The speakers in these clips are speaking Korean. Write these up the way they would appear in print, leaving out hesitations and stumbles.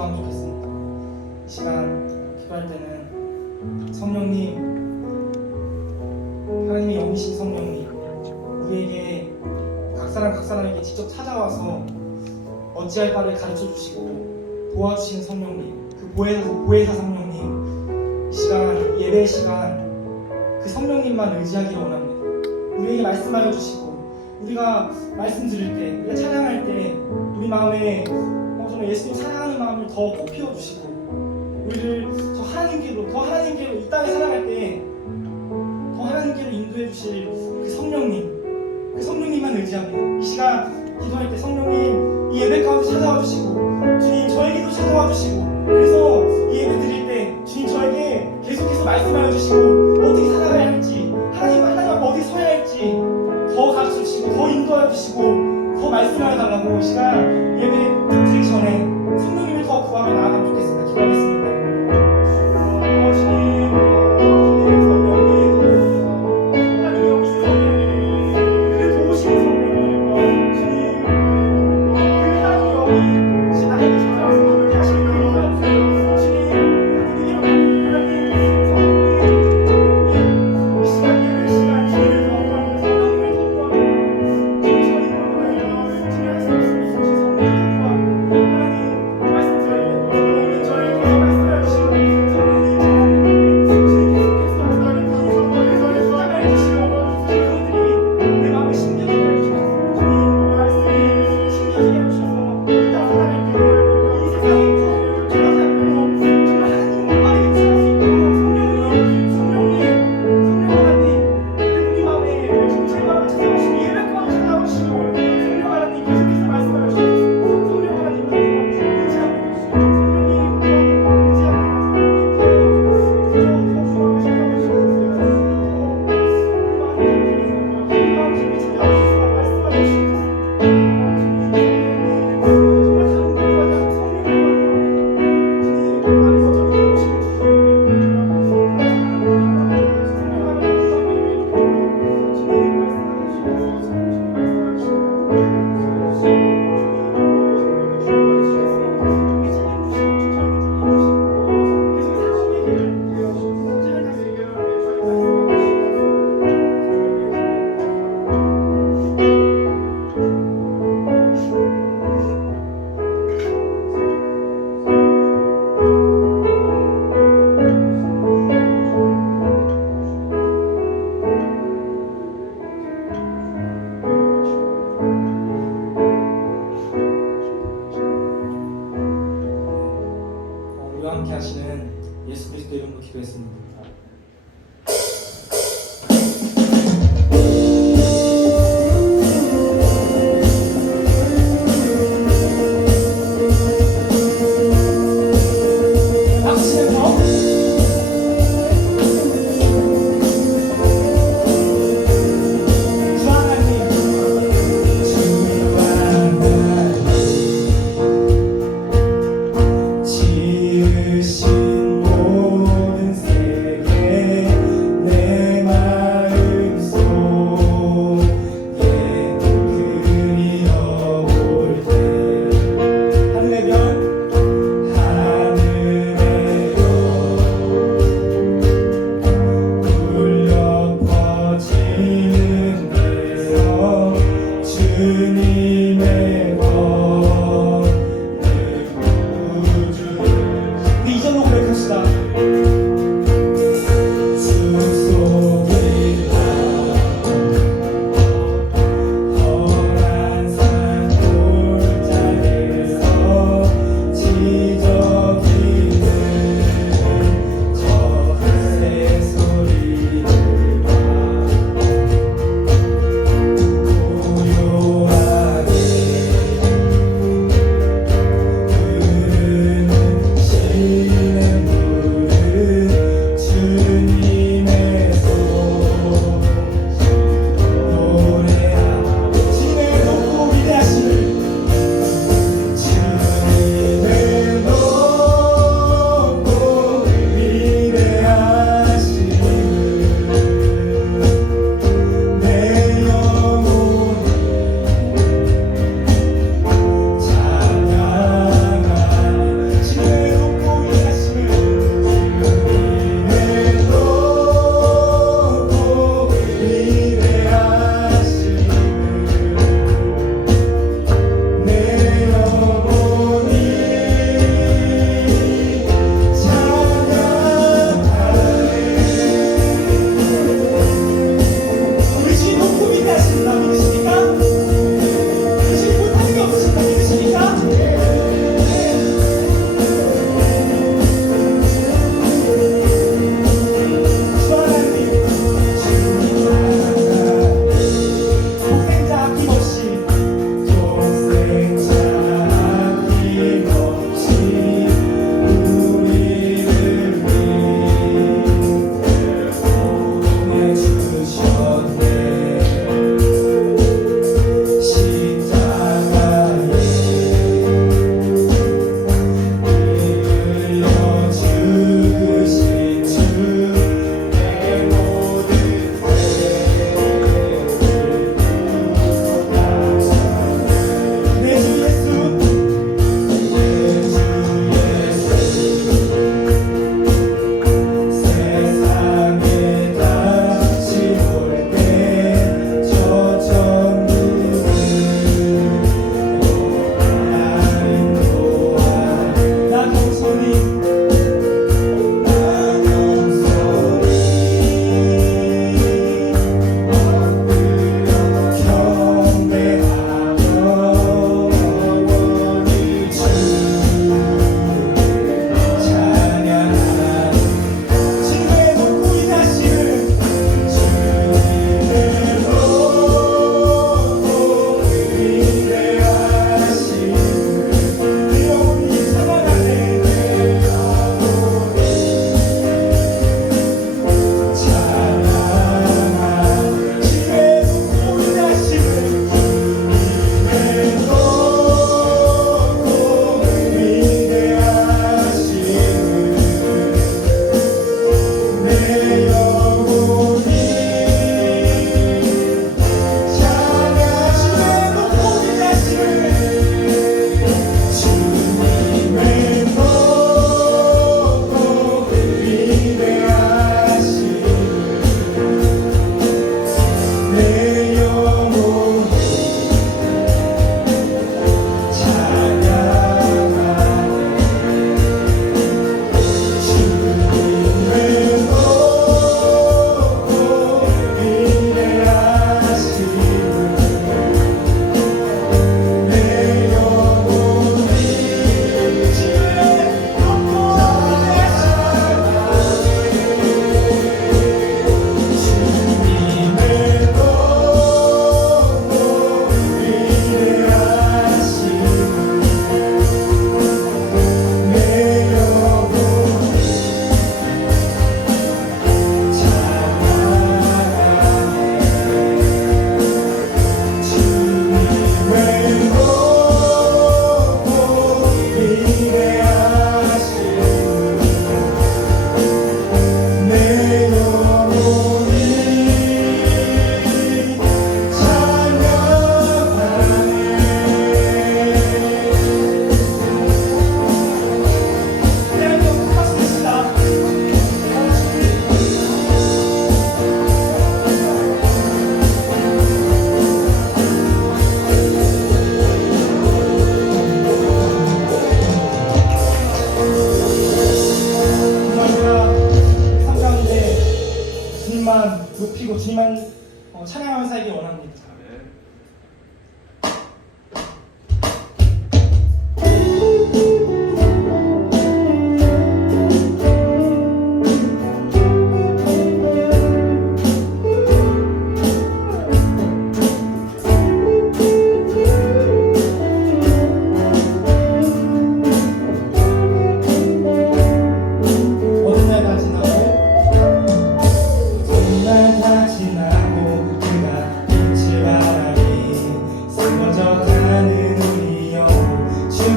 기도하면 좋겠습니다. 이 시간 기도할 때는 성령님, 하나님의 영이신 성령님, 우리에게 각 사람에게 직접 찾아와서 어찌할 바를 가르쳐 주시고 도와주시는 성령님, 그 보혜사 성령님, 이 시간 예배 시간 그 성령님만 의지하기를 원합니다. 우리에게 말씀하여 주시고 우리가 말씀 들을 때, 우리가 찬양할 때 우리 마음에 정말 예수님 사랑하는 마음을 더 꽃피워 주시고 우리를 더 하나님께로 이 땅에 살아갈 때 더 하나님께로 인도해 주실 그 성령님만 의지합니다. 이 시간 기도할 때 성령님 이 예배 가운데 찾아와 주시고 주님 저에게도 찾아와 주시고 그래서 이 예배 드릴 때 주님 저에게 계속해서 말씀하여 주시고 어떻게 살아가야 할지 하나님 앞에 어디 서야 할지 더 가르쳐 주시고 더 인도하여 주시고 더 말씀하여 달라고 이 시간 예배 드리기 전에 성령님을 더 구하며 나아가면 좋겠습니다. 기도하겠습니다. 우리와 함께 하시는 예수 그리스도 이름으로 기도했습니다. 지으신 모든 새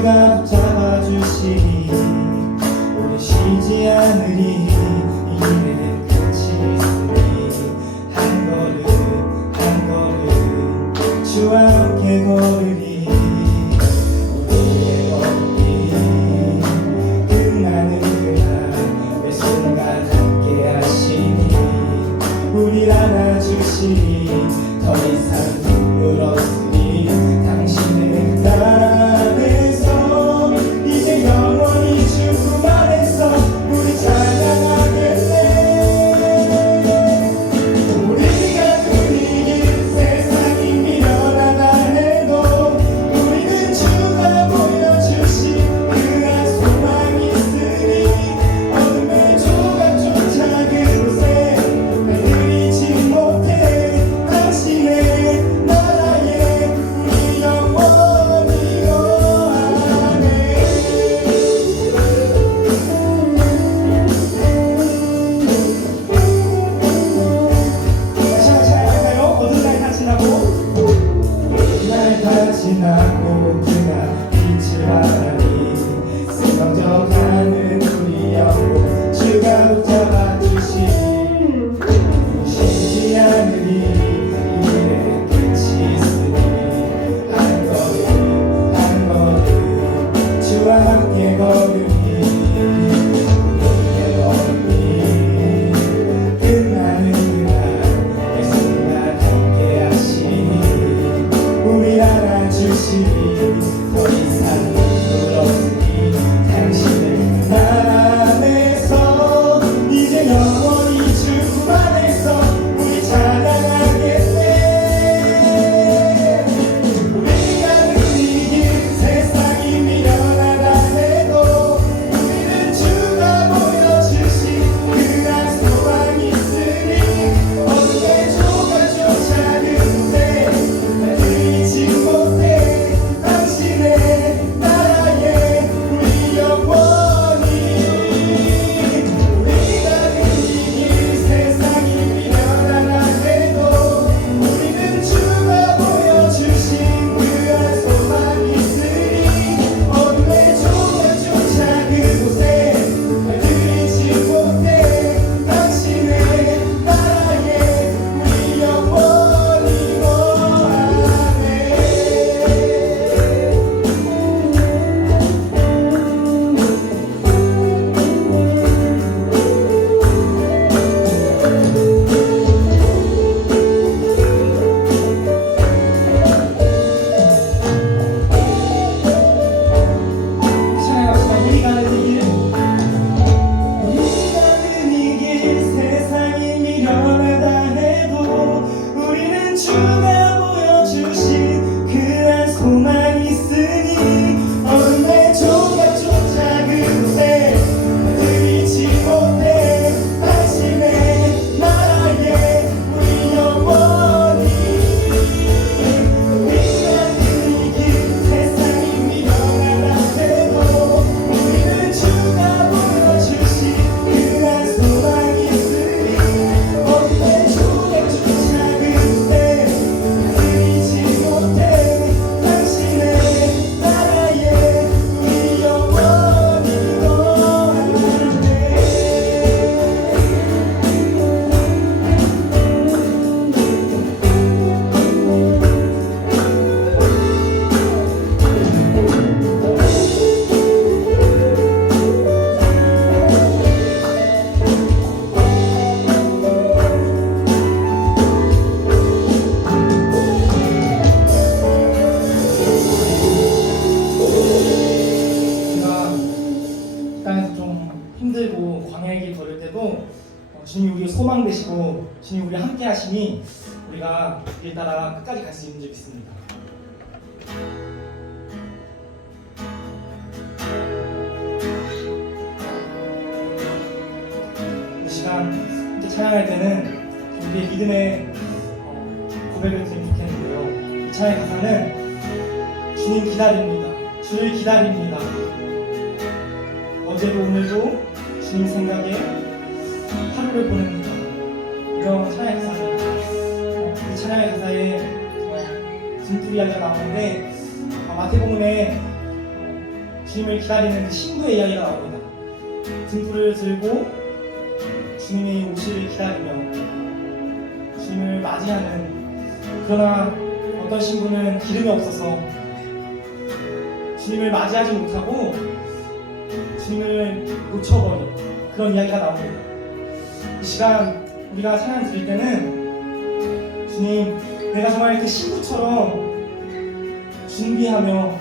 주가 붙잡아주시니 오래 쉬지 않으리 이 길에는 끝이 있으니 한 걸음 한 걸음 주와 함께 걸으리 우리의 걸음이 끝나는 그날 매 순간 함께 하시니 우릴 안아주시니 더 이상 눈물 없으니 당신의 땅에서 이제 영원히 주님 안에서 우리 찬양하겠네. 우리가 누리길 세상이 미련하다 해도 우리는 주가 보여주신 그한 소망이 있으니 어둠의 조각조차 그곳에 들이지 못해 당신의 나라에 우리 영원히 거하네. 다시 한번 찬양할까요? 어둠 날 다 지나고 그날 다 지나고 그날 빛을 바라니 승성져가는 우리 영혼 주가 붙잡아주시니 쉬지 않으리 이 길에 끝이 있으니 한 걸음 한 걸음 주와 함께 걸으니 우리의 걸음이 끝나는 그날 매 순간 함께 하시니 우리 안아주시니 더 이상 눈물 없으니 당신의 안에서 이제 영원히 주 안에서 우리 찬양하겠네. 우리가 누리길 세상이 미련하다 해도 우리는 주가 보여주신 그한 소망이 있으니 어둠의 조각조차 그곳에 들이지 못해 당신의 나라에 우리 영원히 우리가 누리길 세상이 미련하다 해도 우리는 주가 보여주신 그한 소망이 있으니 어둠의 조각조차 그곳에 들이지 못해 당신의 나라에 우리 영원히 거하네. 찬양합시다. 우리 가는 이 길, 우리 가는 이 길 세상이 미련하다 해도 우리는 주가 보여주신 그한 소망이 있으니 어둠의 조각조차 그곳에 들이지 못해 당신의 나라에 우리 영원히 우리가 누리길 세상이 미련하다 해도 우리는 주가 보여주신 그한 소망이 있으니 어둠의 조각조차 그곳에 들이지 못해 당신의 나라에 우리 영원히 거하네. 우리가 이 땅에서 좀 힘들고 광야의 길 걸을 때도 주님이 우리의 소망 되시고 주님이 우리 함께 하시니 우리가 길 따라 끝까지 갈 수 있는 줄 믿습니다. 이 시간 함께 찬양할 때는 우리의 믿음의 고백을 드리면 좋겠는데요. 이 찬양의 가사는 주님 기다립니다. 주를 기다립니다. 어제도 오늘도 주님 생각에 하루를 보냅니다. 이런 찬양의 가사입니다. 이 찬양의 가사에 등불 이야기가 나오는데 마태복음에 주님을 기다리는 그 신부의 이야기가 나옵니다. 등불을 들고 주님의 오시를 기다리며 주님을 맞이하는, 그러나 어떤 신부는 기름이 없어서 주님을 맞이하지 못하고 주님을 놓쳐버린 그런 이야기가 나옵니다. 이 시간 우리가 찬양 드릴 때는 주님, 내가 정말 그 신부처럼 준비하며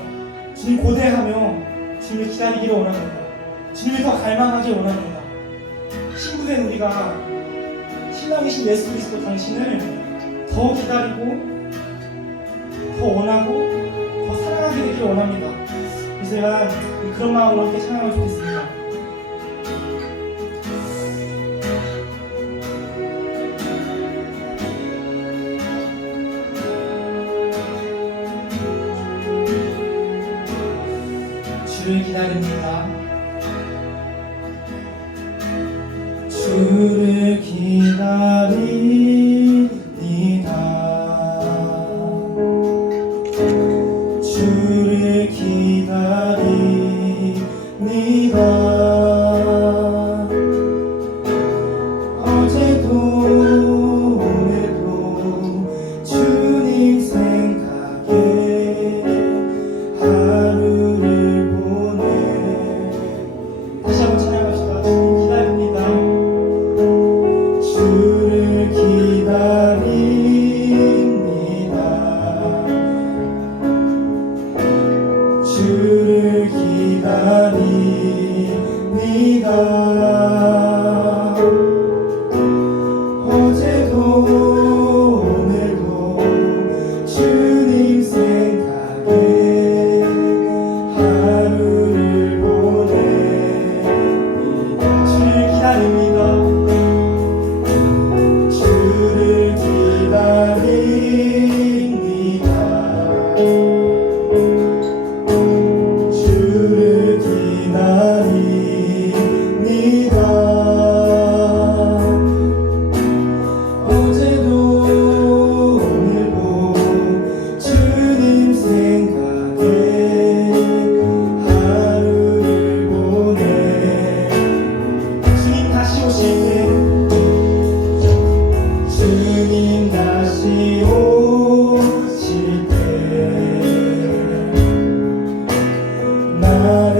주님 고대하며 주님을 기다리기를 원합니다. 주님을 더 갈망하기 원합니다. 신부된 우리가 신랑이신 예수 그리스도 당신을 더 기다리고 더 원하고 더 사랑하게 되기를 원합니다. 이 시간 그런 마음으로 함께 찬양하면 좋겠습니다. 주를 기다립니다. 주를 기다립니다. 주를 기다립니다. 어제도 오늘도 주님 생각에 하루를 보내. 다시 한번 찬양합시다. 주님 기다립니다. 주를 기다립니다. 주를 기다립니다. 어제도 오늘도 주님 생각에 하루를 보냅니다. 주를 기다립니다. 주를 기다립니다. 주를 기다립니다. 어제도 오늘도 주님 생각에 하루를 보내. 주님 다시 오실 때, 주님 다시 오실 때 나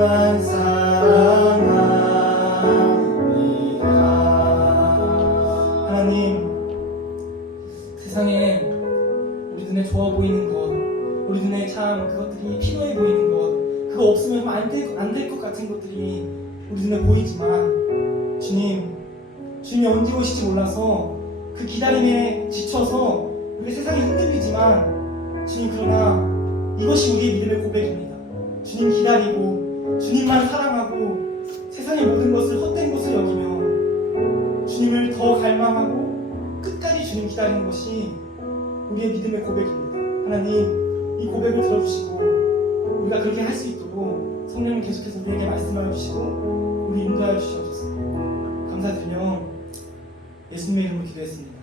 주만 사랑합니다. 하나님, 세상에 우리 눈에 좋아 보이는 것, 우리 눈에 참 그것들이 필요해 보이는 것, 그거 없으면 안 될 것 같은 것들이 우리 눈에 보이지만 주님이 언제 오실지 몰라서 그 기다림에 지쳐서 우리 세상이 흔들리지만 주님, 그러나 이것이 우리의 믿음의 고백입니다. 주님 기다리고 주님만 사랑하고 세상의 모든 것을 헛된 것을 여기며 주님을 더 갈망하고 끝까지 주님 기다리는 것이 우리의 믿음의 고백입니다. 하나님, 이 고백을 들어주시고 우리가 그렇게 할 수 있도록 성령님 계속해서 우리에게 말씀하여 주시고 우리 인도하여 주시옵소서. 감사드리며 예수님의 이름으로 기도했습니다.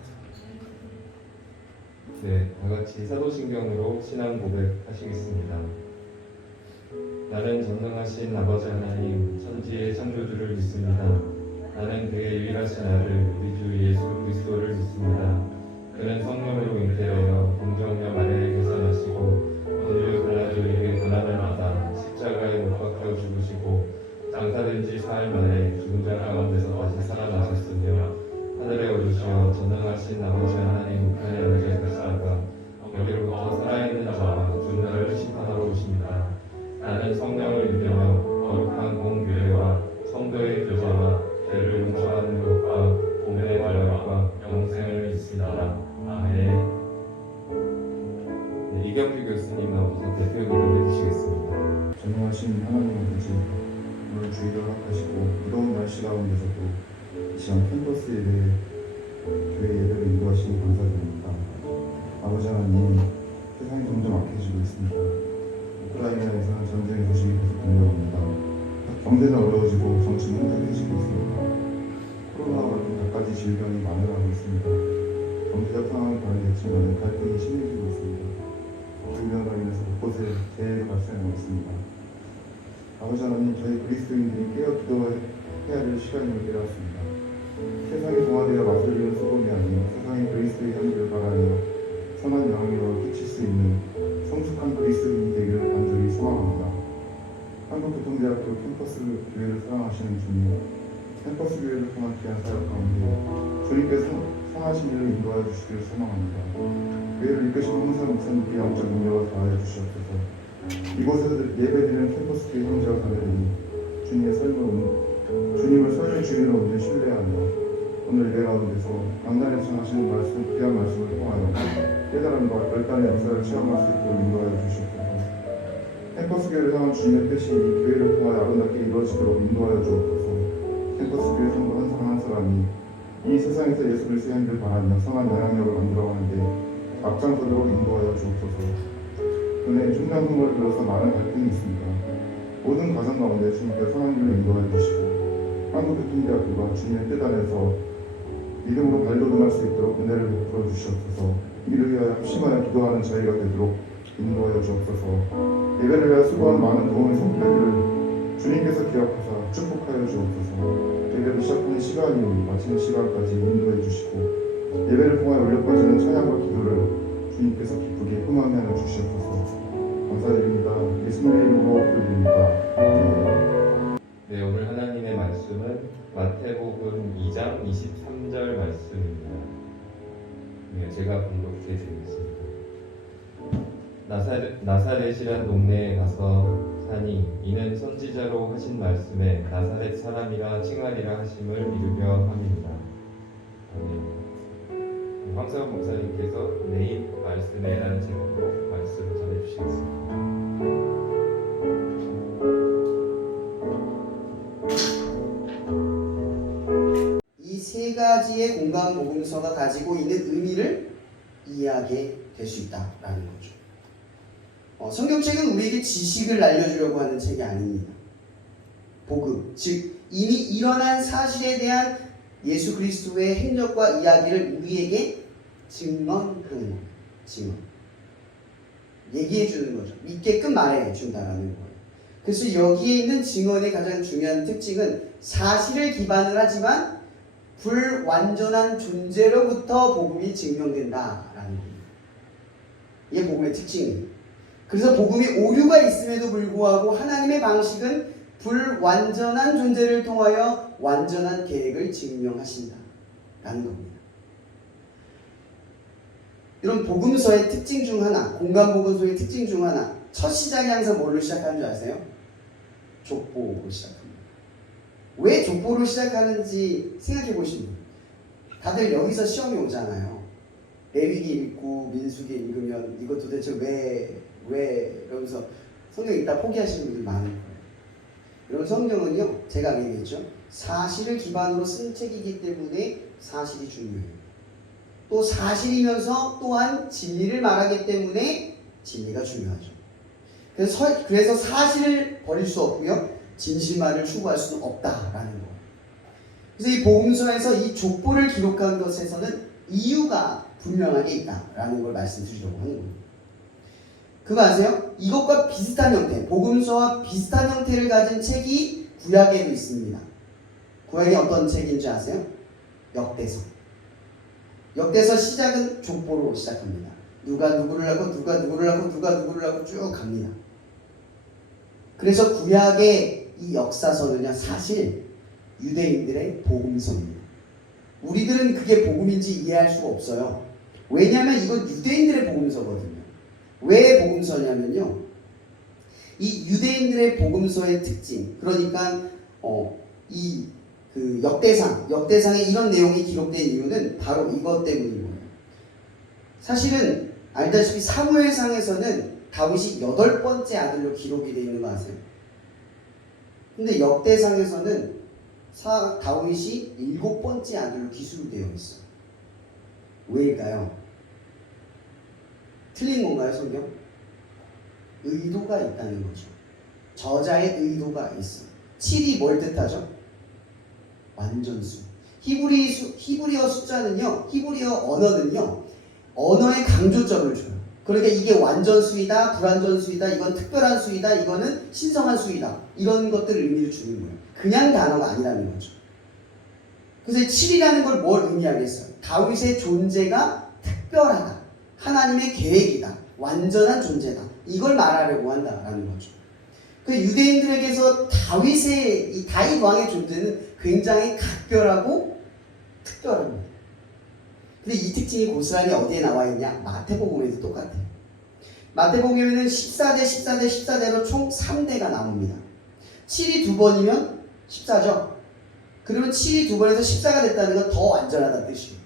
네, 다같이 사도신경으로 신앙 고백하시겠습니다. 나는 전능하신 아버지 하나님, 천지의 창조주를 믿습니다. 나는 그의 유일하신 아들, 우리 주 예수 그리스도를 믿습니다. 그는 성령으로 잉태되어 공정녀 마리아에게서 나시고 본주 빌라도에게 고난을 받아 십자가에 못 박혀 죽으시고 장사된 지 사흘 만에 죽은 자 가운데서 다시 살아나셨으며 하늘에 오르시어 전능하신 아버지 하나님 우편에 앉아 계시다가 여기로부터 살아있는 자와 죽은 자를 심판하러 오십니다. 나는 성령을 믿으며 거룩한 공교회와 성도의 교제와 죄를 용서하는 것과 몸의 발열과 영생을 믿습니다. 아멘. 네, 이경규 교수님 나오셔서 대표 기도해 주시겠습니다. 전능하신 하나님 아버지, 오늘 주일을 허락하시고 무더운 날씨 가운데서도 이 시간 캠퍼스 예배, 교회 예배를 인도하시니 감사드립니다. 아버지 하나님, 세상이 점점 악해지고 있습니다. 우크라이나에서는 전쟁의 소식이 계속 들려옵니다. 경제는 어려워지고 정치는 혼란해지고 있습니다. 코로나와 같은 갖가지 질병이 만연하고 있습니다. 경제적 상황이 변화됐지만 갈등이 심해지고 있습니다. 질병으로 인해서 곳곳에 재해가 발생하고 있습니다. 아버지 하나님, 저희 그리스도인들이 깨어 기도해야 될 시간임을 깨닫습니다. 세상에 동화되어 맞설리는 소금이 아닌 세상의 그리스도의 향기를 바라며 선한 영향력을 끼칠 수 있는 성숙한 그리스도인이 되기를 간절히 소망합니다. 한국교통대학교 캠퍼스 교회를 사랑하시는 주님, 캠퍼스 교회를 통한 귀한 사역 가운데 주님께서 선하신 일을 인도하여 주시기를 소망합니다. 교회를 이끄시는 홍사 목사님께 영적 능력을 더하여 주시옵소서. 이곳에서 예배드리는 캠퍼스 교회 형제와 자매들이 주님을 삶의 주인으로 온전히 신뢰하며 오늘 예배 가운데서 강단에 전하시는 말씀, 귀한 말씀을 통하여 깨달음과 결단의 역사를 체험할 수 있도록 인도하여 주시옵소서. 캠퍼스 교회를 향한 주님의 뜻이 이 교회를 통하여 아름답게 이루어지도록 인도하여 주옵소서. 캠퍼스 교회 성도 한 사람 한 사람이 이 세상에서 예수 그리스도의 향기를 바라며 선한 영향력을 만들어가는데 앞장서도록 인도하여 주옵소서. 그네 중간 선거를 빌어서 많은 갈등이 있습니다. 모든 가정 가운데 주님께서 선한 길을 인도하여 주시고 한국교통대학교가 주님의 뜻 안에서 믿음으로 발돋움할 수 있도록 은혜를 베풀어 주시옵소서. 이를 위하여 합심하여 기도하는 저희가 되도록 인도하여 주옵소서. 예배를 위하여 수고한 많은 도움의 손길들을 주님께서 기억하사 축복하여 주옵소서. 예배를 시작하는 시간이 마치는 시간까지 인도해 주시고 예배를 통하여 올려빠지는 찬양과 기도를 주님께서 기쁘게 흠하여 주시옵소서. 감사드립니다. 예수님의 이름으로 기도드립니다. 네, 오늘 하나님의 말씀은 마태복음 2장 23절 말씀입니다. 네, 제가 봉독해 드리겠습니다. 나사렛이란 동네에 가서 사니 이는 선지자로 하신 말씀에 나사렛 사람이라 칭하리라 하심을 이루려 함입니다. 황사원 목사님께서 내일 말씀에라는 제목으로 말씀을 전해주시겠습니다. 이 세 가지의 공간 복음서가 가지고 있는 의미를 이해하게 될 수 있다라는 거죠. 성경책은 우리에게 지식을 알려주려고 하는 책이 아닙니다. 복음, 즉 이미 일어난 사실에 대한 예수 그리스도의 행적과 이야기를 우리에게 증언하는 거예요. 증언. 얘기해 주는 거죠. 믿게끔 말해 준다라는 거예요. 그래서 여기에 있는 증언의 가장 중요한 특징은 사실을 기반을 하지만 불완전한 존재로부터 복음이 증명된다라는 겁니다. 이게 복음의 특징이에요. 그래서 복음이 오류가 있음에도 불구하고 하나님의 방식은 불완전한 존재를 통하여 완전한 계획을 증명하신다 라는 겁니다. 이런 복음서의 특징 중 하나, 공간 복음서의 특징 중 하나, 첫 시작이 항상 뭘로 시작하는 줄 아세요? 족보로 시작합니다. 왜 족보로 시작하는지 생각해 보시면 돼요. 다들 여기서 시험이 오잖아요. 레위기 읽고 민수기 읽으면 이거 도대체 왜 이러면서 성경 읽다 포기하시는 분들이 많을 거예요. 여러분, 성경은요, 제가 얘기했죠, 사실을 기반으로 쓴 책이기 때문에 사실이 중요해요. 또 사실이면서 또한 진리를 말하기 때문에 진리가 중요하죠. 그래서 사실을 버릴 수 없고요, 진실만을 추구할 수는 없다라는 거예요. 그래서 이 복음서에서 이 족보를 기록한 것에서는 이유가 분명하게 있다라는 걸 말씀드리려고 하는 겁니다. 그거 아세요? 이것과 비슷한 형태, 복음서와 비슷한 형태를 가진 책이 구약에도 있습니다. 구약이 어떤 책인지 아세요? 역대서. 역대서 시작은 족보로 시작합니다. 누가 누구를 하고 누가 누구를 하고 누가 누구를 하고 쭉 갑니다. 그래서 구약의 이 역사서는요, 사실 유대인들의 복음서입니다. 우리들은 그게 복음인지 이해할 수가 없어요. 왜냐하면 이건 유대인들의 복음서거든요. 왜 복음서냐면요, 이 유대인들의 복음서의 특징, 그러니까 그 역대상에 이런 내용이 기록된 이유는 바로 이것 때문인 거예요. 사실은 알다시피 사무엘상에서는 다윗이 8번째 아들로 기록이 되어 있는 거 아세요? 근데 역대상에서는 다윗이 7번째 아들로 기술되어 있어요. 왜일까요? 틀린 건가요, 성경? 의도가 있다는 거죠. 저자의 의도가 있어요. 7이 뭘 뜻하죠? 완전수. 히브리어 숫자는요, 히브리어 언어는요, 언어의 강조점을 줘요. 그러니까 이게 완전수이다, 불완전수이다, 이건 특별한 수이다, 이거는 신성한 수이다, 이런 것들 의미를 주는 거예요. 그냥 단어가 아니라는 거죠. 그래서 7이라는 걸 뭘 의미하겠어요? 다윗의 존재가 특별하다, 하나님의 계획이다, 완전한 존재다, 이걸 말하려고 한다라는 거죠. 그 유대인들에게서 이 다윗 왕의 존재는 굉장히 각별하고 특별합니다. 근데 이 특징이 고스란히 어디에 나와 있냐? 마태복음에도 똑같아요. 마태복음에는 14대 14대 14대로 총 3대가 나옵니다. 7이 2번이면 14죠. 그러면 7이 2번에서 14가 됐다는 건 더 완전하다는 뜻이에요.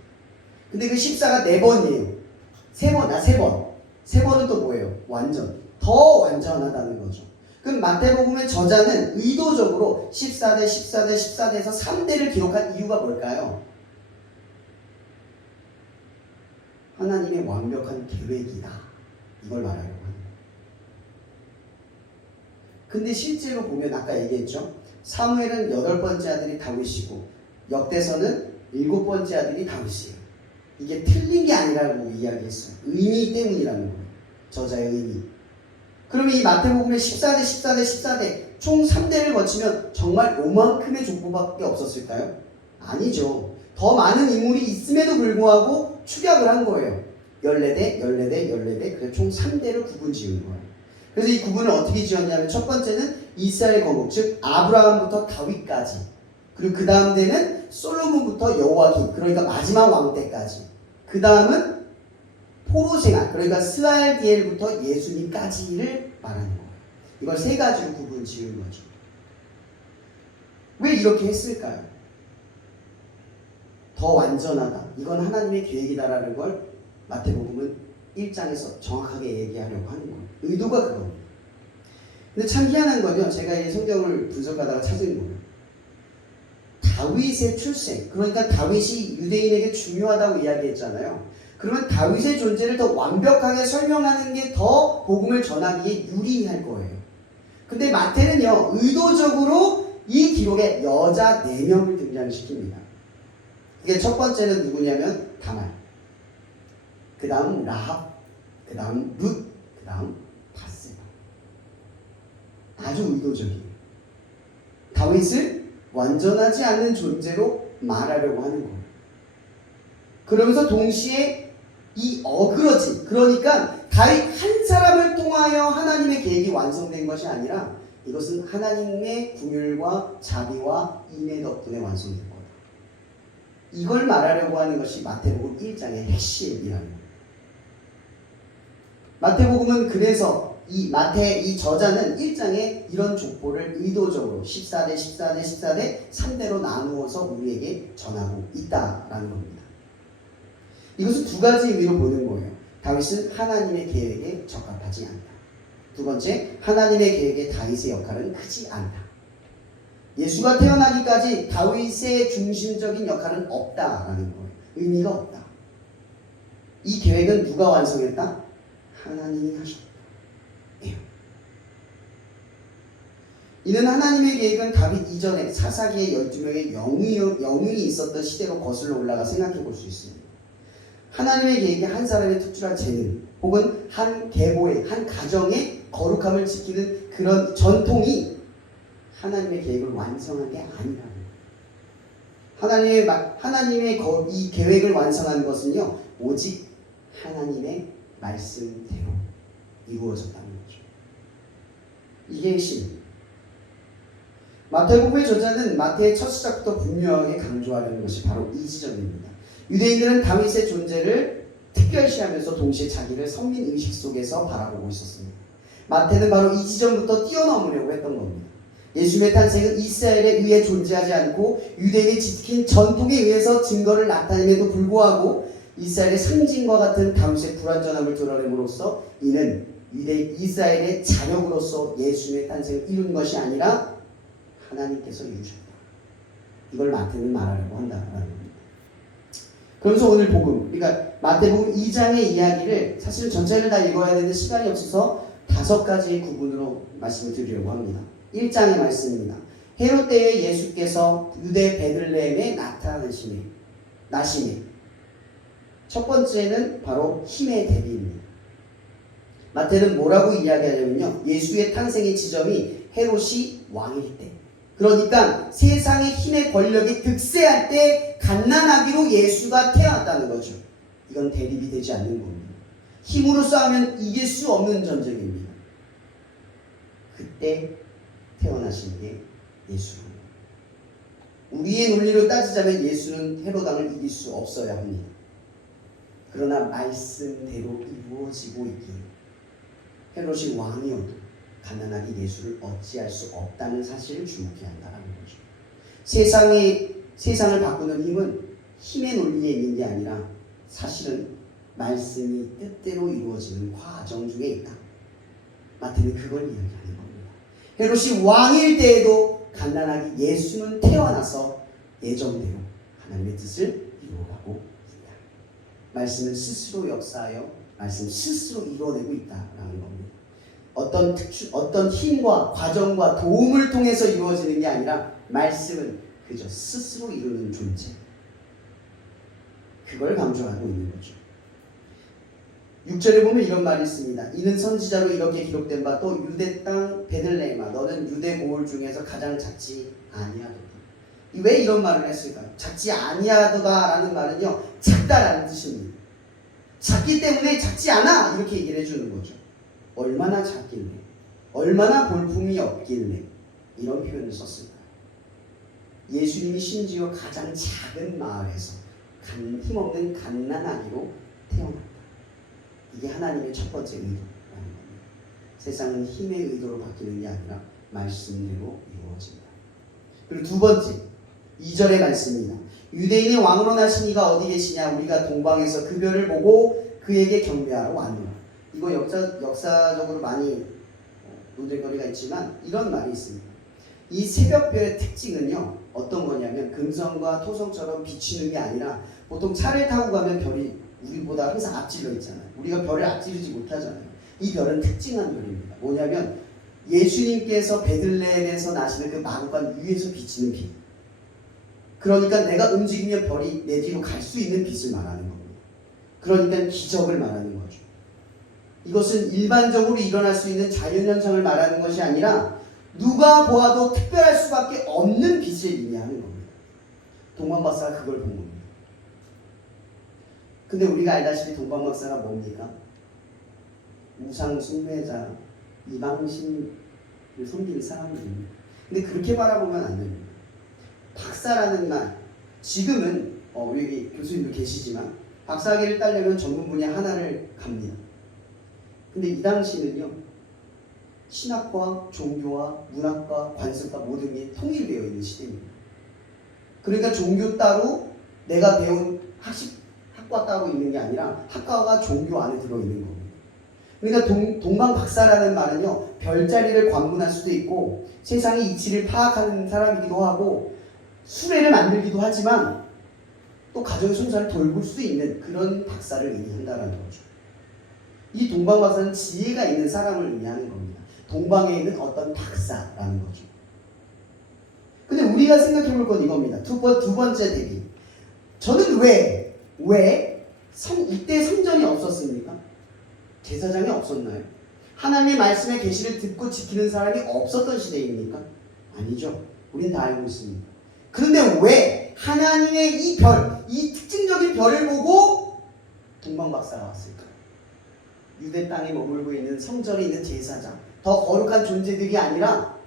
근데 그 14가 4번이에요. 3번. 3번은 또 뭐예요? 완전. 더 완전하다는 거죠. 그럼 마태복음의 저자는 의도적으로 14대 14대 14대에서 3대를 기록한 이유가 뭘까요? 하나님의 완벽한 계획이다, 이걸 말하려고 합니다. 근데 실제로 보면 아까 얘기했죠, 사무엘은 8번째 아들이 다윗이고 역대서는 7번째 아들이 다윗이에요. 이게 틀린 게 아니라고 이야기했어요. 의미 때문이라는 거예요. 저자의 의미. 그러면 이 마태복음의 14대 14대 14대 총 3대를 거치면 정말 요만큼의 족보밖에 없었을까요? 아니죠. 더 많은 인물이 있음에도 불구하고 축약을 한 거예요. 14대, 14대, 14대, 그래서 총 3대를 구분 지은 거예요. 그래서 이 구분을 어떻게 지었냐면, 첫 번째는 이스라엘 건국, 즉 아브라함부터 다윗까지, 그리고 그 다음 대는 솔로몬부터 여호와김, 그러니까 마지막 왕 때까지, 그 다음은 포로생활, 그러니까 스알디엘부터 예수님까지를 말하는 거예요. 이걸 3가지로 구분 지은 거죠. 왜 이렇게 했을까요? 더 완전하다, 이건 하나님의 계획이다라는 걸 마태복음은 1장에서 정확하게 얘기하려고 하는 거예요. 의도가 그겁니다. 근데 참 희한한 건요, 제가 이 성경을 분석하다가 찾은 거예요. 다윗의 출생, 그러니까 다윗이 유대인에게 중요하다고 이야기했잖아요. 그러면 다윗의 존재를 더 완벽하게 설명하는 게 더 복음을 전하기에 유리할 거예요. 근데 마태는요, 의도적으로 이 기록에 여자 4명을 등장시킵니다. 이게 첫 번째는 누구냐면 다말, 그 다음 라합, 그 다음 룻, 그 다음 바세바. 아주 의도적이에요. 다윗을 완전하지 않는 존재로 말하려고 하는 거예요. 그러면서 동시에 이 어그러짐, 그러니까 다윗 한 사람을 통하여 하나님의 계획이 완성된 것이 아니라 이것은 하나님의 긍휼과 자비와 인애 덕분에 완성된 거다. 이걸 말하려고 하는 것이 마태복음 1장의 핵심이라는 거예요. 마태복음은 그래서 이 저자는 1장에 이런 족보를 의도적으로 14대 14대 14대 3대로 나누어서 우리에게 전하고 있다라는 겁니다. 이것은 두 가지 의미로 보는 거예요. 다윗은 하나님의 계획에 적합하지 않다. 두 번째, 하나님의 계획에 다윗의 역할은 크지 않다. 예수가 태어나기까지 다윗의 중심적인 역할은 없다라는 거예요. 의미가 없다. 이 계획은 누가 완성했다? 하나님이 하셨다. 이는 하나님의 계획은 다윗 이전에 사사기의 12명의 영웅이 있었던 시대로 거슬러 올라가 생각해 볼 수 있습니다. 하나님의 계획이 한 사람의 특출한 재능 혹은 한 계보의 한 가정의 거룩함을 지키는 그런 전통이 하나님의 계획을 완성한 게 아니라는 거예요. 하나님의 이 계획을 완성한 것은요, 오직 하나님의 말씀대로 이루어졌다는 거죠. 이게 핵심입니다. 마태복음의 저자는 마태의 첫 시작부터 분명하게 강조하려는 것이 바로 이 지점입니다. 유대인들은 다윗의 존재를 특별시하면서 동시에 자기를 선민 의식 속에서 바라보고 있었습니다. 마태는 바로 이 지점부터 뛰어넘으려고 했던 겁니다. 예수님의 탄생은 이스라엘에 의해 존재하지 않고 유대인이 지킨 전통에 의해서 증거를 나타냄에도 불구하고 이스라엘의 상징과 같은 다윗의 불완전함을 드러냄으로써 이는 이스라엘의 자력으로서 예수님의 탄생을 이룬 것이 아니라 하나님께서 이루셨다. 이걸 마태는 말하려고 한다라는 겁니다. 그러면서 오늘 복음, 그러니까 마태복음 2장의 이야기를 사실 전체를 다 읽어야 되는데 시간이 없어서 5가지의 구분으로 말씀을 드리려고 합니다. 1장의 말씀입니다. 헤롯 때에 예수께서 유대 베들레헴에 나심에 첫 번째는 바로 힘의 대비입니다. 마태는 뭐라고 이야기하냐면요, 예수의 탄생의 지점이 헤롯이 왕일 때, 그러니까 세상의 힘의 권력이 득세할 때 갓난아기로 예수가 태어났다는 거죠. 이건 대립이 되지 않는 겁니다. 힘으로 싸우면 이길 수 없는 전쟁입니다. 그때 태어나신 게 예수입니다. 우리의 논리로 따지자면 예수는 헤롯 왕을 이길 수 없어야 합니다. 그러나 말씀대로 이루어지고 있기에 헤롯이 왕이어도 가난하게 예수를 어찌할 수 없다는 사실을 주목해야 한다는 거죠. 세상을 바꾸는 힘은 힘의 논리에 있는 게 아니라 사실은 말씀이 뜻대로 이루어지는 과정 중에 있다. 마태는 그걸 이야기하는 겁니다. 헤롯이 왕일 때에도 갓난아기 예수는 태어나서 예정대로 하나님의 뜻을 이루어가고 있다. 말씀은 스스로 역사하여 말씀 스스로 이루어내고 있다라는 겁니다. 어떤 힘과 과정과 도움을 통해서 이루어지는 게 아니라 말씀은 그저 스스로 이루는 존재. 그걸 강조하고 있는 거죠. 6절에 보면 이런 말이 있습니다. 이는 선지자로 이렇게 기록된 바 또 유대 땅 베들레헴아 너는 유대 고을 중에서 가장 작지 아니하도다. 왜 이런 말을 했을까요? 작지 아니하도다라는 말은요, 작다라는 뜻입니다. 작기 때문에 작지 않아 이렇게 얘기를 해주는 거죠. 얼마나 작길래, 얼마나 볼품이 없길래 이런 표현을 썼을까요? 예수님이 심지어 가장 작은 마을에서 힘없는 갓난아기로 태어났다. 이게 하나님의 첫 번째 의도라는 겁니다. 세상은 힘의 의도로 바뀌는 게 아니라 말씀대로 이루어진다. 그리고 두 번째, 2절의 말씀입니다. 유대인의 왕으로 나신 이가 어디 계시냐? 우리가 동방에서 그 별을 보고 그에게 경배하러 왔노라. 이거 역사적으로 많이 논쟁거리가 있지만 이런 말이 있습니다. 이 새벽별의 특징은요, 어떤 거냐면 금성과 토성처럼 비치는 게 아니라 보통 차를 타고 가면 별이 우리보다 항상 앞질러 있잖아요. 우리가 별을 앞지르지 못하잖아요. 이 별은 특징한 별입니다. 뭐냐면 예수님께서 베들레헴에서 나시는 그 마구간 위에서 비치는 빛. 그러니까 내가 움직이면 별이 내 뒤로 갈 수 있는 빛을 말하는 겁니다. 그러니까 기적을 말하는 거죠. 이것은 일반적으로 일어날 수 있는 자연현상을 말하는 것이 아니라 누가 보아도 특별할 수밖에 없는 빛을 의미하는 겁니다. 동방박사가 그걸 본 겁니다. 근데 우리가 알다시피 동방박사가 뭡니까? 우상 숭배자, 이방신 섬기는 사람들입니다. 근데 그렇게 바라보면 안 됩니다. 박사라는 말, 지금은 여기 교수님도 계시지만 박사학위를 따려면 전문 분야 하나를 갑니다. 근데 이 당시는요, 신학과, 종교와 문학과, 관습과 모든 게 통일되어 있는 시대입니다. 그러니까 종교 따로 내가 배운 학과 따로 있는 게 아니라 학과가 종교 안에 들어있는 겁니다. 그러니까 동방 박사라는 말은요, 별자리를 관문할 수도 있고 세상의 이치를 파악하는 사람이기도 하고 수레를 만들기도 하지만 또 가정의 송사를 돌볼 수 있는 그런 박사를 의미한다는 거죠. 이 동방 박사는 지혜가 있는 사람을 의미하는 겁니다. 동방에 있는 어떤 박사라는 거죠. 근데 우리가 생각해 볼 건 이겁니다. 두 번째 대비. 저는 왜 이때 성전이 없었습니까? 제사장이 없었나요? 하나님의 말씀의 계시를 듣고 지키는 사람이 없었던 시대입니까? 아니죠. 우린 다 알고 있습니다. 그런데 왜 하나님의 이 특징적인 별을 보고 동방박사가 왔을까요? 유대 땅에 머물고 있는 성전에 있는 제사장, 더 거룩한 존재들이 아니라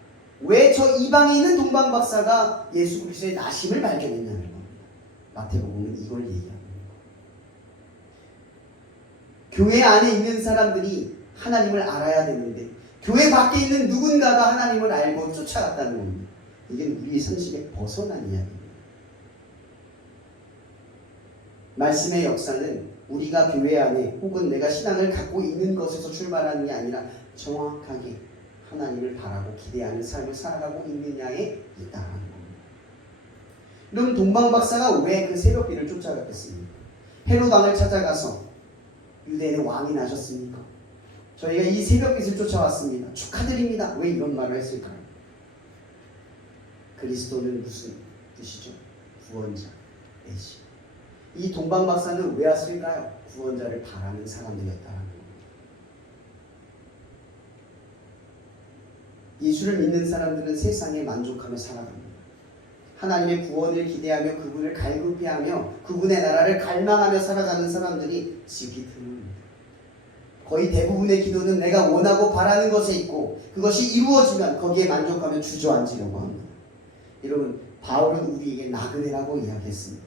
왜 저 이방에 있는 동방박사가 예수 그리스도의 나심을 발견했냐는 겁니다. 마태복음은 이걸 얘기합니다. 교회 안에 있는 사람들이 하나님을 알아야 되는데 교회 밖에 있는 누군가가 하나님을 알고 쫓아갔다는 겁니다. 이게 우리의 상식에 벗어난 이야기입니다. 말씀의 역사는 우리가 교회 안에 혹은 내가 신앙을 갖고 있는 것에서 출발하는 게 아니라 정확하게 하나님을 바라고 기대하는 삶을 살아가고 있느냐에 있다는 겁니다. 그럼 동방박사가 왜 그 새벽비를 쫓아갔겠습니까? 헤롯 왕을 찾아가서 유대에는 왕이 나셨습니까? 저희가 이 새벽빛을 쫓아왔습니다. 축하드립니다. 왜 이런 말을 했을까요? 그리스도는 무슨 뜻이죠? 구원자, 메시아. 이 동방박사는 왜 왔을까요? 구원자를 바라는 사람들이었다는 겁니다. 예수를 믿는 사람들은 세상에 만족하며 살아갑니다. 하나님의 구원을 기대하며 그분을 갈급해하며 그분의 나라를 갈망하며 살아가는 사람들이 지극히 드뭅니다. 거의 대부분의 기도는 내가 원하고 바라는 것에 있고 그것이 이루어지면 거기에 만족하며 주저앉으려고 합니다. 여러분, 바울은 우리에게 나그네라고 이야기했습니다.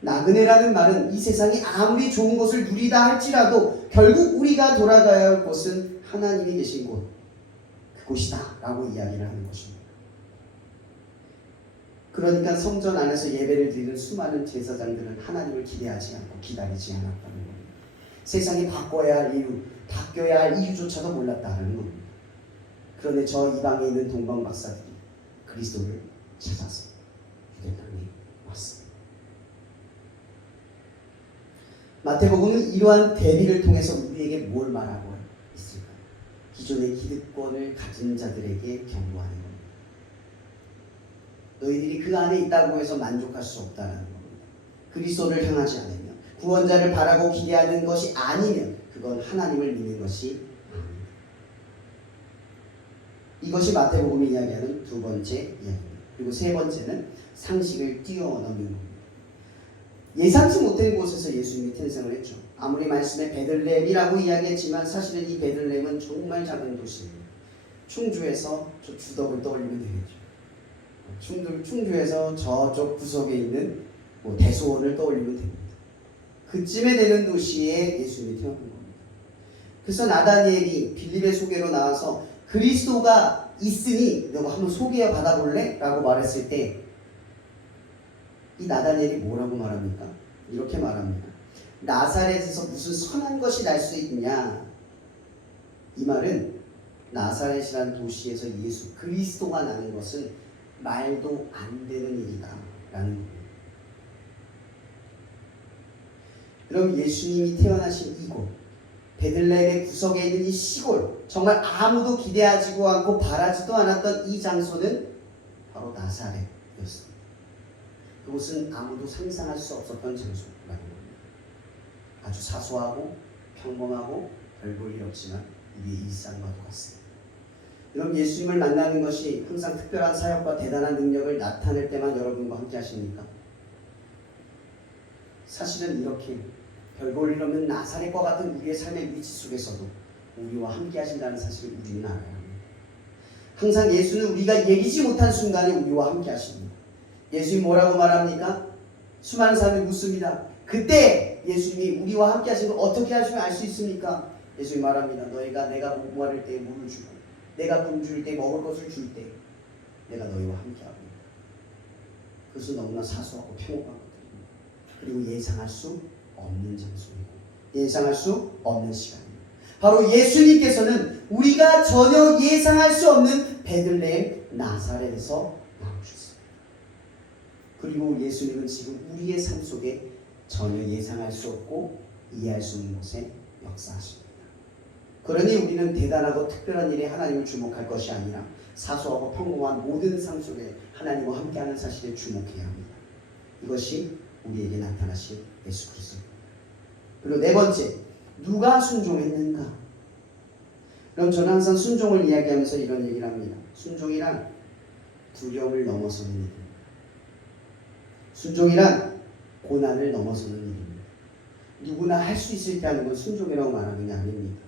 나그네라는 말은 이 세상이 아무리 좋은 것을 누리다 할지라도 결국 우리가 돌아가야 할 곳은 하나님이 계신 곳, 그곳이다 라고 이야기를 하는 것입니다. 그러니까 성전 안에서 예배를 드리는 수많은 제사장들은 하나님을 기대하지 않고 기다리지 않았다는 겁니다. 세상이 바꿔야 할 이유, 바뀌어야 할 이유조차도 몰랐다는 겁니다. 그런데 저 이방에 있는 동방박사들이 그리스도를 찾아서 유대 땅에 왔습니다. 마태복음은 이러한 대비를 통해서 우리에게 뭘 말하고 있을까요? 기존의 기득권을 가진 자들에게 경고하는 겁니다. 너희들이 그 안에 있다고 해서 만족할 수 없다는 겁니다. 그리스도를 향하지 않으면, 구원자를 바라고 기대하는 것이 아니면 그건 하나님을 믿는 것이 아닙니다. 이것이 마태복음이 이야기하는 두 번째 이야기입니다. 그리고 세 번째는 상식을 뛰어넘는 겁니다. 예상치 못한 곳에서 예수님이 탄생을 했죠. 아무리 말씀에 베들레헴이라고 이야기했지만 사실은 이 베들레헴은 정말 작은 도시입니다. 충주에서 저 주덕을 떠올리면 되겠죠. 충주에서 저쪽 구석에 있는 대소원을 떠올리면 됩니다. 그쯤에 되는 도시에 예수님이 태어난 겁니다. 그래서 나다니엘이 빌립의 소개로 나와서 그리스도가 있으니 너가 한번 소개 받아볼래? 라고 말했을 때 이 나다니엘이 뭐라고 말합니까? 이렇게 말합니다. 나사렛에서 무슨 선한 것이 날 수 있냐? 이 말은 나사렛이라는 도시에서 예수 그리스도가 나는 것은 말도 안 되는 일이다 라는 겁니다. 그럼 예수님이 태어나신 이곳 베들레헴의 구석에 있는 이 시골, 정말 아무도 기대하지도 않고 바라지도 않았던 이 장소는 바로 나사렛이었습니다. 그곳은 아무도 상상할 수 없었던 장소라는 겁니다. 아주 사소하고 평범하고 별 볼 일 없지만 우리의 일상과도 같습니다. 여러분, 예수님을 만나는 것이 항상 특별한 사역과 대단한 능력을 나타낼 때만 여러분과 함께 하십니까? 사실은 이렇게 별 볼 일 없는 나사렛과 같은 우리의 삶의 위치 속에서도 우리와 함께 하신다는 사실을 우리는 알아야 합니다. 항상 예수는 우리가 예기치 못한 순간에 우리와 함께 하십니다. 예수님이 뭐라고 말합니까? 수많은 사람이 묻습니다. 그때 예수님이 우리와 함께 하신 걸 어떻게 하시면 알 수 있습니까? 예수님이 말합니다. 너희가 내가 목마를 때 물을 주고 내가 굶주릴 때 먹을 것을 줄 때 내가 너희와 함께 하고 있다. 그것은 너무나 사소하고 평범한 것들입니다. 그리고 예상할 수 없는 장소이고 예상할 수 없는 시간입니다. 바로 예수님께서는 우리가 전혀 예상할 수 없는 베들레헴 나사렛에서 나오셨습니다. 그리고 예수님은 지금 우리의 삶 속에 전혀 예상할 수 없고 이해할 수 없는 곳에 역사하십니다. 그러니 우리는 대단하고 특별한 일에 하나님을 주목할 것이 아니라 사소하고 평범한 모든 삶 속에 하나님과 함께하는 사실에 주목해야 합니다. 이것이 우리에게 나타나신 예수 그리스도입니다. 그리고 네 번째, 누가 순종했는가? 그럼 저는 항상 순종을 이야기하면서 이런 얘기를 합니다. 순종이란 두려움을 넘어서는 일입니다. 순종이란 고난을 넘어서는 일입니다. 누구나 할 수 있을 때 하는 건 순종이라고 말하는 게 아닙니다.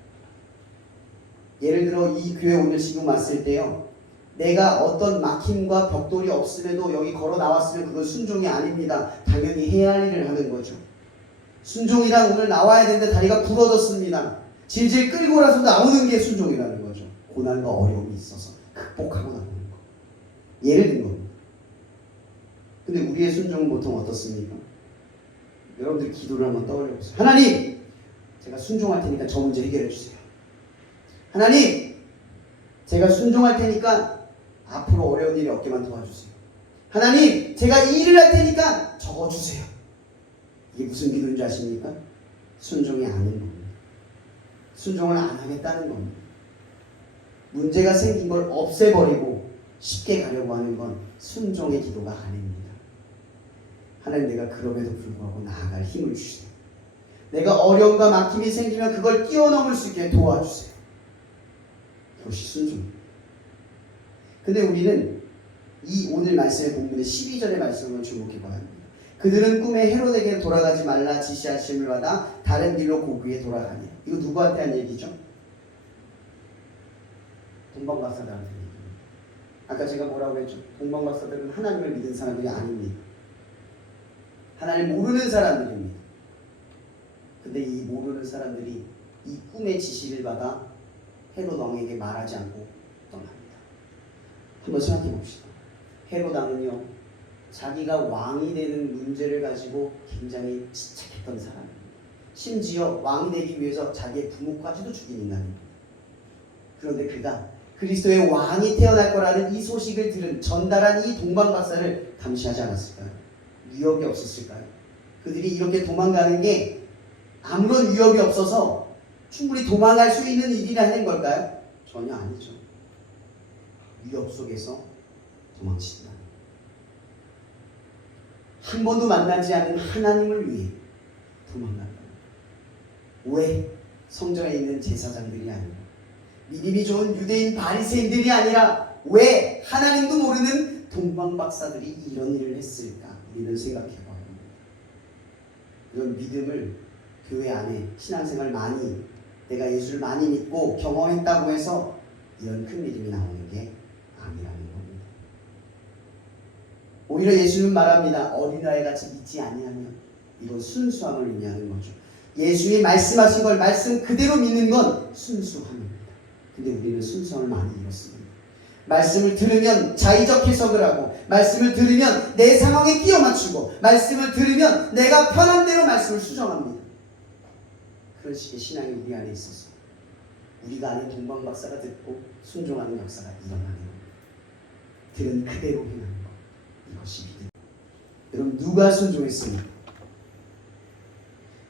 예를 들어 이 교회 오늘 지금 왔을 때요, 내가 어떤 막힘과 벽돌이 없음에도 여기 걸어 나왔으면 그건 순종이 아닙니다. 당연히 해야 할 일을 하는 거죠. 순종이란 오늘 나와야 되는데 다리가 부러졌습니다. 질질 끌고라도 나오는 게 순종이라는 거죠. 고난과 어려움이 있어서 극복하고 나오는 거. 예를 든 겁니다. 근데 우리의 순종은 보통 어떻습니까? 여러분들 기도를 한번 떠올려 보세요. 하나님, 제가 순종할 테니까 저 문제 해결해 주세요. 하나님, 제가 순종할 테니까 앞으로 어려운 일이 없게만 도와주세요. 하나님, 제가 이 일을 할 테니까 적어주세요. 이게 무슨 기도인지 아십니까? 순종이 아닌 겁니다. 순종을 안 하겠다는 겁니다. 문제가 생긴 걸 없애버리고 쉽게 가려고 하는 건 순종의 기도가 아닙니다. 하나님, 내가 그럼에도 불구하고 나아갈 힘을 주시고 내가 어려움과 막힘이 생기면 그걸 뛰어넘을 수 있게 도와주세요. 그것이 순종입니다. 근데 우리는 이 오늘 말씀의 본문의 12절의 말씀을 주목해 봐야 합니다. 그들은 꿈에 헤롯에게 돌아가지 말라 지시하심을 받아 다른 길로 고국에 돌아가니. 이거 누구한테 한 얘기죠? 동방박사들한테 얘기입니다. 아까 제가 뭐라고 했죠? 동방박사들은 하나님을 믿은 사람들이 아닙니다. 하나님을 모르는 사람들입니다. 근데 이 모르는 사람들이 이 꿈의 지시를 받아 헤롯 왕에게 말하지 않고 떠납니다. 한번 생각해 봅시다. 헤롯 왕은요, 자기가 왕이 되는 문제를 가지고 굉장히 집착했던 사람입니다. 심지어 왕이 되기 위해서 자기의 부모까지도 죽인 인간입니다. 그런데 그가 그리스도의 왕이 태어날 거라는 이 소식을 들은 전달한 이 동방박사를 감시하지 않았을까요? 위협이 없었을까요? 그들이 이렇게 도망가는 게 아무런 위협이 없어서 충분히 도망갈 수 있는 일이라는 걸까요? 전혀 아니죠. 위협 속에서 도망친다. 한 번도 만나지 않은 하나님을 위해 도망간다. 왜? 성전에 있는 제사장들이 아니라, 믿음이 좋은 유대인 바리새인들이 아니라 왜 하나님도 모르는 동방박사들이 이런 일을 했을까? 우리는 생각해봐야 합니다. 이런 믿음을 교회 안에 신앙생활 많이, 내가 예수를 많이 믿고 경험했다고 해서 이런 큰 믿음이 나오는 게 아니라는 겁니다. 오히려 예수는 말합니다. 어린아이같이 믿지 아니하면, 이건 순수함을 의미하는 거죠. 예수님이 말씀하신 걸 말씀 그대로 믿는 건 순수함입니다. 근데 우리는 순수함을 많이 잃었습니다. 말씀을 들으면 자의적 해석을 하고, 말씀을 들으면 내 상황에 끼워 맞추고, 말씀을 들으면 내가 편한 대로 말씀을 수정합니다. 그런 식의 신앙이 우리 안에 있어서 우리가 아는 동방박사가 듣고 순종하는 역사가 일어나는 겁니다. 들은 그대로 행하는 것, 이것이 믿음. 여러분, 누가 순종했습니까?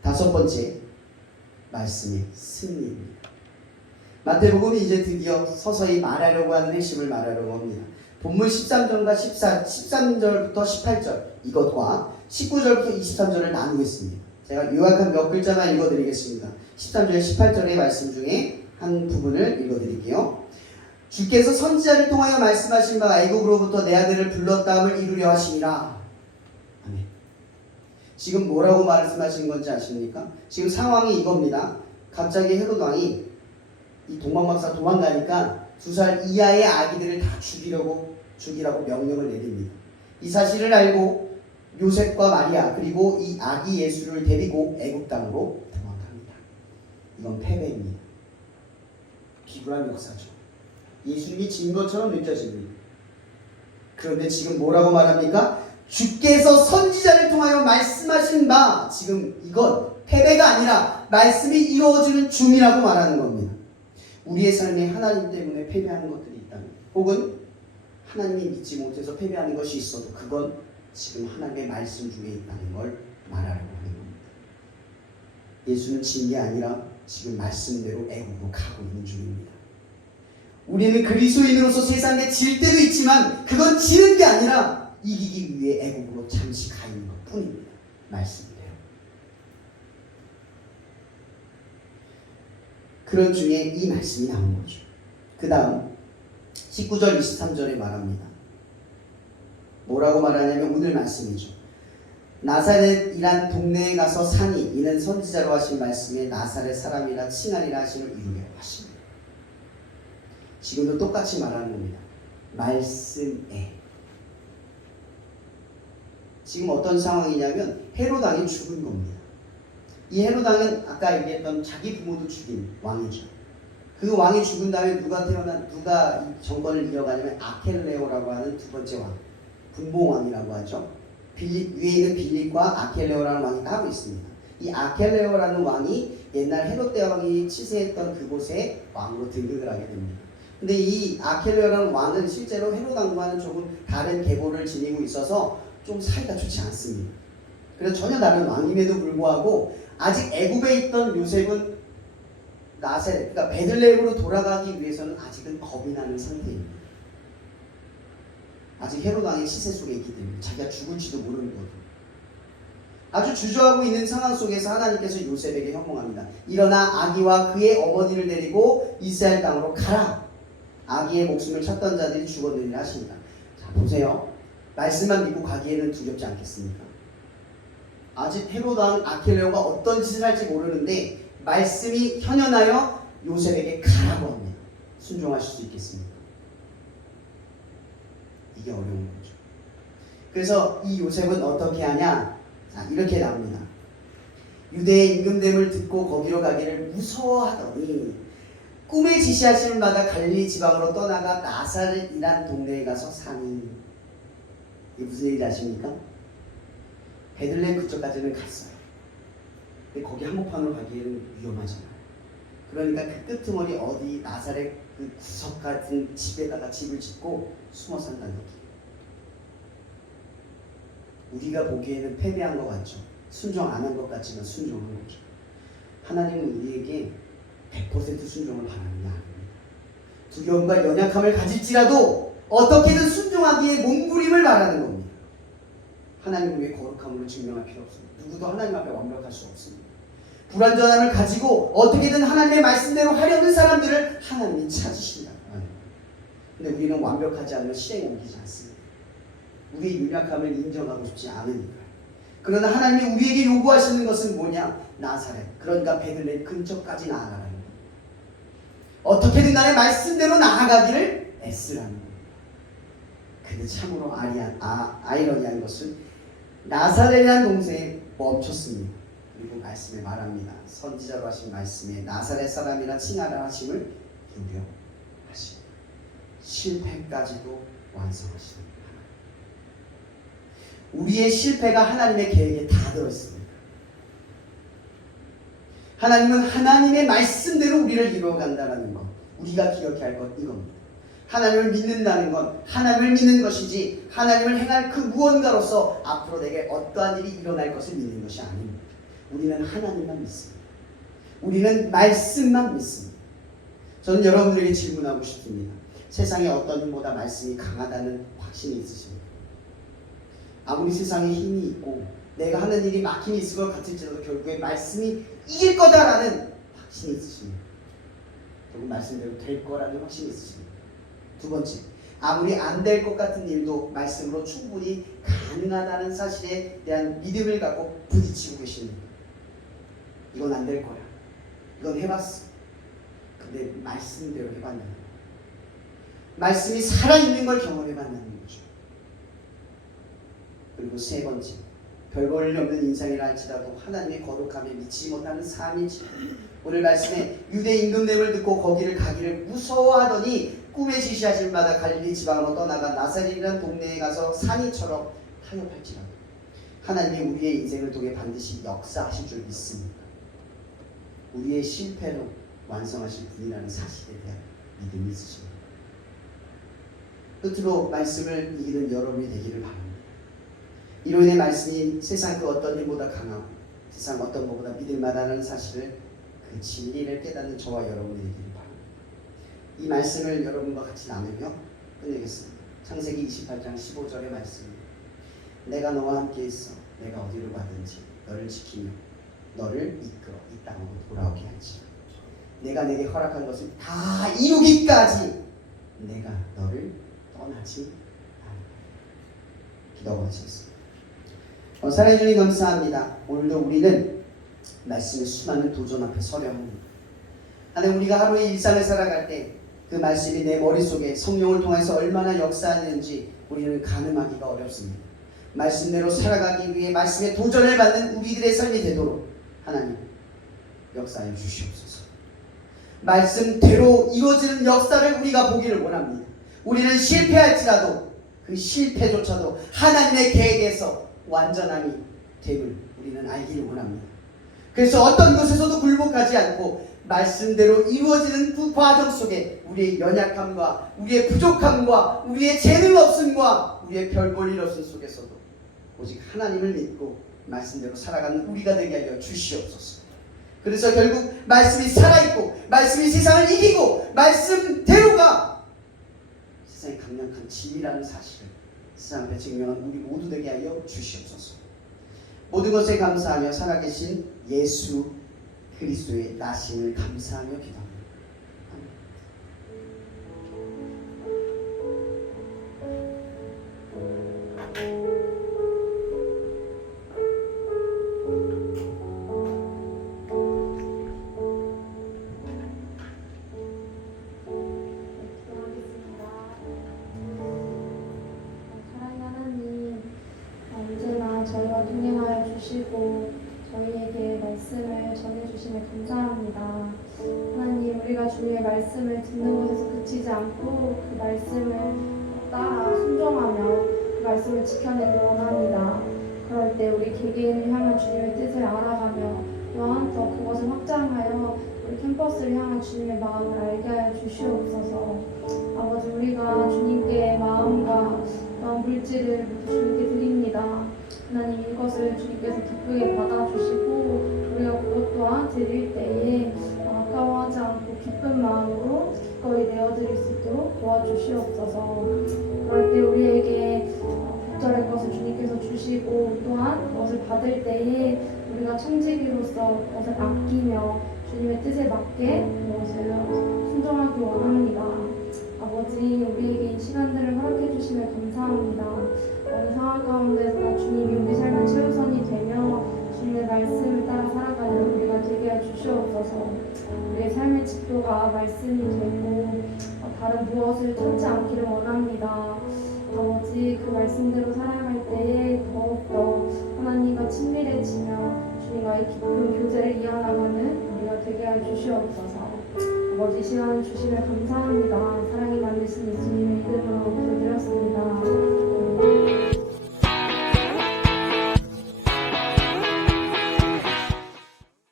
다섯 번째, 말씀의 승리입니다. 마태복음이 이제 드디어 서서히 말하려고 하는 핵심을 말하려고 합니다. 본문 13절과 13절부터 18절 이것과 19절부터 23절을 나누겠습니다. 제가 요약한 몇 글자만 읽어드리겠습니다. 13절 18절의 말씀 중에 한 부분을 읽어드릴게요. 주께서 선지자를 통하여 말씀하신 바 애국으로부터 내 아들을 불렀다함을 이루려 하심이라. 아멘. 지금 뭐라고 말씀하신 건지 아십니까? 지금 상황이 이겁니다. 갑자기 헤롯 왕이 이 동방박사 도망가니까 2살 이하의 아기들을 다 죽이라고 명령을 내립니다. 이 사실을 알고 요셉과 마리아 그리고 이 아기 예수를 데리고 애굽 땅으로 도망갑니다. 이건 패배입니다. 비굴한 역사죠. 예수님이 진 것처럼 느껴집니다. 그런데 지금 뭐라고 말합니까? 주께서 선지자를 통하여 말씀하신 바, 지금 이건 패배가 아니라 말씀이 이루어지는 중이라고 말하는 겁니다. 우리의 삶에 하나님 때문에 패배하는 것들이 있다면, 혹은 하나님이 믿지 못해서 패배하는 것이 있어도 그건 지금 하나님의 말씀 중에 있다는 걸 말하려고 하는 겁니다. 예수는 진 게 아니라 지금 말씀대로 애굽으로 가고 있는 중입니다. 우리는 그리스도인으로서 세상에 질 때도 있지만 그건 지는 게 아니라 이기기 위해 애굽으로 잠시 가 있는 것 뿐입니다. 말씀대로. 그런 중에 이 말씀이 나온 거죠. 그 다음 19절 23절에 말합니다. 뭐라고 말하냐면 오늘 말씀이죠. 나사렛이란 동네에 가서 사니 이는 선지자로 하신 말씀에 나사렛 사람이라 칭하리라 하심을 이루려고 하십니다. 지금도 똑같이 말하는 겁니다. 말씀에. 지금 어떤 상황이냐면 헤롯 왕이 죽은 겁니다. 이 헤롯 왕은 아까 얘기했던 자기 부모도 죽인 왕이죠. 그 왕이 죽은 다음에 누가 이 정권을 이어가냐면 아켈레오라고 하는 두 번째 왕, 분봉왕이라고 하죠. 위에 있는 빌립과 아켈레오라는 왕이 따로 있습니다. 이 아켈레오라는 왕이 옛날 헤롯 대왕이 치세했던 그곳에 왕으로 등극을 하게 됩니다. 근데 이 아켈레오라는 왕은 실제로 헤롯 왕과는 조금 다른 계보를 지니고 있어서 좀 사이가 좋지 않습니다. 그래서 전혀 다른 왕임에도 불구하고 아직 애굽에 있던 요셉은 나사렛, 그러니까 베들레헴으로 돌아가기 위해서는 아직은 겁이 나는 상태입니다. 아직 헤롯 왕의 시세 속에 있기 때문에 자기가 죽을지도 모르는 거죠. 아주 주저하고 있는 상황 속에서 하나님께서 요셉에게 현몽합니다. 일어나 아기와 그의 어머니를 데리고 이스라엘 땅으로 가라. 아기의 목숨을 찾던 자들이 죽었느니라 하십니다. 자, 보세요. 말씀만 믿고 가기에는 두렵지 않겠습니까? 아직 헤롯 왕 아켈레오가 어떤 짓을 할지 모르는데 말씀이 현현하여 요셉에게 가라고 합니다. 순종하실 수 있겠습니까? 이게 어려운 거죠. 그래서 이 요셉은 어떻게 하냐? 자, 이렇게 나옵니다. 유대의 임금됨을 듣고 거기로 가기를 무서워하더니 꿈에 지시하시는 바가 갈릴리 지방으로 떠나가 나사렛이란 동네에 가서 사니. 이게 무슨 얘기인지 아십니까? 베들레헴 그쪽까지는 갔어요. 근데 거기 한복판으로 가기에는 위험하잖아요. 그러니까 그 끄트머리 어디 나사렛 그 구석 같은 집에다가 집을 짓고 숨어 산다는 얘기. 우리가 보기에는 패배한 것 같죠. 순종 안 한 것 같지만 순종한 거죠. 하나님은 우리에게 100% 순종을 바라는 게 아닙니다. 두려움과 연약함을 가질지라도 어떻게든 순종하기에 몸부림을 바라는 겁니다. 하나님을 위해 거룩함으로 증명할 필요 없습니다. 누구도 하나님 앞에 완벽할 수 없습니다. 불완전함을 가지고 어떻게든 하나님의 말씀대로 하려는 사람들을 하나님이 찾으신다. 근데 우리는 완벽하지 않으면 실행에 옮기지 않습니다. 우리의 유약함을 인정하고 싶지 않으니까요. 그러나 하나님이 우리에게 요구하시는 것은 뭐냐? 나사렛, 그러니까 베들레헴 근처까지 나아가라는 거예요. 어떻게든 간에 말씀대로 나아가기를 애쓰라는 거예요. 근데 참으로 아이러니한 것은 나사렛이라는 동네에 멈췄습니다. 그리고 말씀에 말합니다. 선지자로 하신 말씀에 나사렛 사람이라 칭하라 하심을 이루려 하십니다. 실패까지도 완성하시는 우리의 실패가 하나님의 계획에 다 들어있습니다. 하나님은 하나님의 말씀대로 우리를 이루어간다는 것, 우리가 기억해야 할 것 이겁니다. 하나님을 믿는다는 건 하나님을 믿는 것이지 하나님을 행할 그 무언가로서 앞으로 내게 어떠한 일이 일어날 것을 믿는 것이 아닙니다. 우리는 하나님만 믿습니다. 우리는 말씀만 믿습니다. 저는 여러분들에게 질문하고 싶습니다. 세상에 어떤 힘보다 말씀이 강하다는 확신이 있으십니까? 아무리 세상에 힘이 있고 내가 하는 일이 막힘이 있을 것 같을지라도 결국에 말씀이 이길 거다라는 확신이 있으십니까? 결국 말씀대로 될 거라는 확신이 있으십니까? 두 번째, 아무리 안 될 것 같은 일도 말씀으로 충분히 가능하다는 사실에 대한 믿음을 갖고 부딪히고 계십니다. 이건 안 될 거야. 이건 해봤어. 근데 말씀대로 해봤느냐? 말씀이 살아있는 걸 경험해봤냐는 거죠. 그리고 세 번째, 별 볼 일 없는 인생이라 할지라도 하나님의 거룩함에 미치지 못하는 삶이지. 오늘 말씀에 유대 임금됨을 듣고 거기를 가기를 무서워하더니 꿈에 지시하실 마다 갈릴리 지방으로 떠나가 나사렛이라는 동네에 가서 산이처럼 타협할지라도 하나님이 우리의 인생을 통해 반드시 역사하실 줄 믿습니다. 우리의 실패로 완성하실 분이라는 사실에 대한 믿음이 있으십니다. 끝으로 말씀을 이기는 여러분이 되기를 바랍니다. 이로 인해 말씀이 세상 그 어떤 일보다 강하고 세상 어떤 것보다 믿을 만하다는 사실을 그 진리를 깨닫는 저와 여러분이 되기를 바랍니다. 이 말씀을 여러분과 같이 나누며 끝내겠습니다. 창세기 28장 15절의 말씀입니다. 내가 너와 함께 있어 내가 어디로 가든지 너를 지키며 너를 이끌어 이 땅으로 돌아오게 할지 내가 내게 허락한 것을 다 이루기까지 내가 너를 떠나지 않으리라. 기도하고 마치겠습니다. 사랑해 주님 감사합니다. 오늘도 우리는 말씀의 수많은 도전 앞에 서려 합니다. 하나님, 우리가 하루의 일상을 살아갈 때 그 말씀이 내 머릿속에 성령을 통해서 얼마나 역사하는지 우리는 가늠하기가 어렵습니다. 말씀대로 살아가기 위해 말씀의 도전을 받는 우리들의 삶이 되도록 하나님 역사해 주시옵소서. 말씀대로 이루어지는 역사를 우리가 보기를 원합니다. 우리는 실패할지라도 그 실패조차도 하나님의 계획에서 완전함이 됨을 우리는 알기를 원합니다. 그래서 어떤 것에서도 굴복하지 않고 말씀대로 이루어지는 그 과정 속에 우리의 연약함과 우리의 부족함과 우리의 재능 없음과 우리의 별 볼 일 없음 속에서도 오직 하나님을 믿고 말씀대로 살아가는 우리가 되게 하여 주시옵소서. 그래서 결국 말씀이 살아있고 말씀이 세상을 이기고 말씀대로가 세상의 강력한 진리라는 사실을 세상 앞에 증명한 우리 모두 되게 하여 주시옵소서. 모든 것에 감사하며 살아계신 예수 그리스도의 나심을 감사하며 기도합니다. 저희와 동행하여 주시고 저희에게 말씀을 전해주심에 감사합니다. 하나님, 우리가 주의 말씀을 듣는 것에서 그치지 않고 그 말씀을 따라 순종하며 그 말씀을 지켜내길 원합니다. 그럴 때 우리 개개인을 향한 주님의 뜻을 알아가며 또한 더 그것을 확장하여 우리 캠퍼스를 향한 주님의 마음을 알게 하여 주시옵소서. 아버지, 우리가 주님께 마음과 물질을 주님께 드립니다. 하나님, 이것을 주님께서 기쁘게 받아주시고 우리가 그것 또한 드릴 때에 아까워하지 않고 기쁜 마음으로 기꺼이 내어드릴 수 있도록 도와주시옵소서. 그럴 때 우리에게 적절할 것을 주님께서 주시고 또한 그것을 받을 때에 우리가 청지기로서 그것을 아끼며 주님의 뜻에 맞게 그것을 순종하기 원합니다. 아버지, 우리에게 이 시간들을 허락해 주시면 감사합니다. 어느 상황 가운데서나 주님이 우리 삶의 최우선이 되며 주님의 말씀을 따라 살아가는 우리가 되게 해 주시옵소서. 우리의 삶의 지도가 말씀이 되고 다른 무엇을 찾지 않기를 원합니다. 아버지, 그 말씀대로 살아갈 때에 더욱더 하나님과 친밀해지며 주님과의 깊은 교제를 이어나가는 우리가 되게 해 주시옵소서. 아버지, 시간 주시면 감사합니다. 사랑이 많으신 예수님의 이름으로 기도드렸습니다.